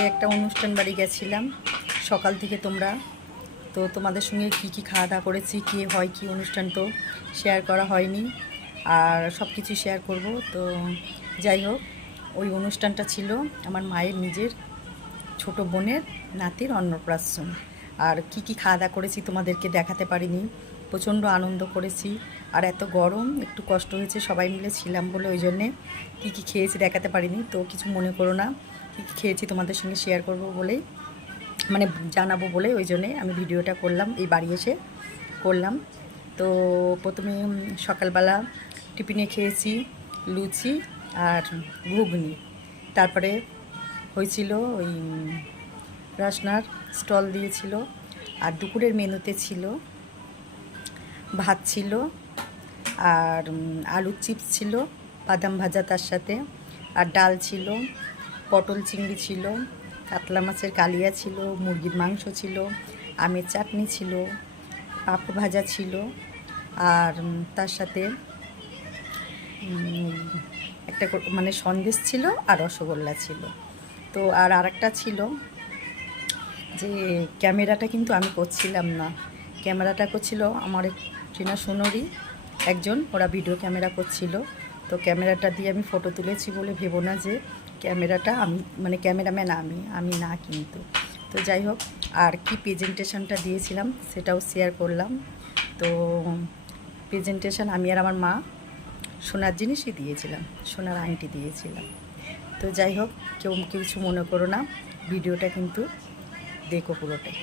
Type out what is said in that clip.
পাশে একটা অনুষ্ঠান বাড়ি গেছিলাম সকাল থেকে তোমরা, তো তোমাদের সঙ্গে কি খাওয়া দাওয়া করেছি, কী হয় কি অনুষ্ঠান তো শেয়ার করা হয়নি, আর সব কিছু শেয়ার করব। তো যাই হোক, ওই অনুষ্ঠানটা ছিল আমার মায়ের নিজের ছোট বোনের নাতির অন্নপ্রাশন। আর কি খাওয়া দাওয়া করেছি তোমাদেরকে দেখাতে পারিনি। প্রচণ্ড আনন্দ করেছি, আর এত গরম, একটু কষ্ট হয়েছে, সবাই মিলে ছিলাম বলে ওই জন্যে কী খেয়েছি দেখাতে পারিনি। তো কিছু মনে করো না, কী খেয়েছি তোমাদের সঙ্গে শেয়ার করব বলেই, মানে জানাবো বলে ওই জন্যে আমি ভিডিওটা করলাম, এই বাড়ি এসে করলাম। তো প্রথমে সকালবেলা টিফিনে খেয়েছি লুচি আর ঘুগনি। তারপরে হয়েছিল ওই রাসনার স্টল দিয়েছিল। আর দুপুরের মেনুতে ছিল ভাত ছিল, আর আলুর চিপস ছিল, বাদাম ভাজা তার সাথে, আর ডাল ছিল, পটল চিংড়ি ছিল, কাতলা মাছের কালিয়া ছিল, মুরগির মাংস ছিল, আমের চাটনি ছিল, পাঁপড় ভাজা ছিল, আর তার সাথে একটা মানে সন্দেশ ছিল আর রসগোল্লা ছিল। তো আর আরেকটা ছিল যে ক্যামেরাটা কিন্তু আমি করছিলাম না, ক্যামেরাটা করছিল আমার চেনা সোনরই একজন, ওরা ভিডিও ক্যামেরা করছিল। তো ক্যামেরাটা দিয়ে আমি ফটো তুলেছি বলে ভেবো না যে ক্যামেরাটা আমি, মানে ক্যামেরাম্যান আমি না কিন্তু। তো যাই হোক, আর কি প্রেজেন্টেশনটা দিয়েছিলাম সেটাও শেয়ার করলাম। তো প্রেজেন্টেশন আমি আর আমার মা সোনার জিনিসই দিয়েছিলাম, সোনার আংটি দিয়েছিলাম। তো যাই হোক, কেউ কিছু মনে করো না, ভিডিওটা কিন্তু দেখো পুরোটাই।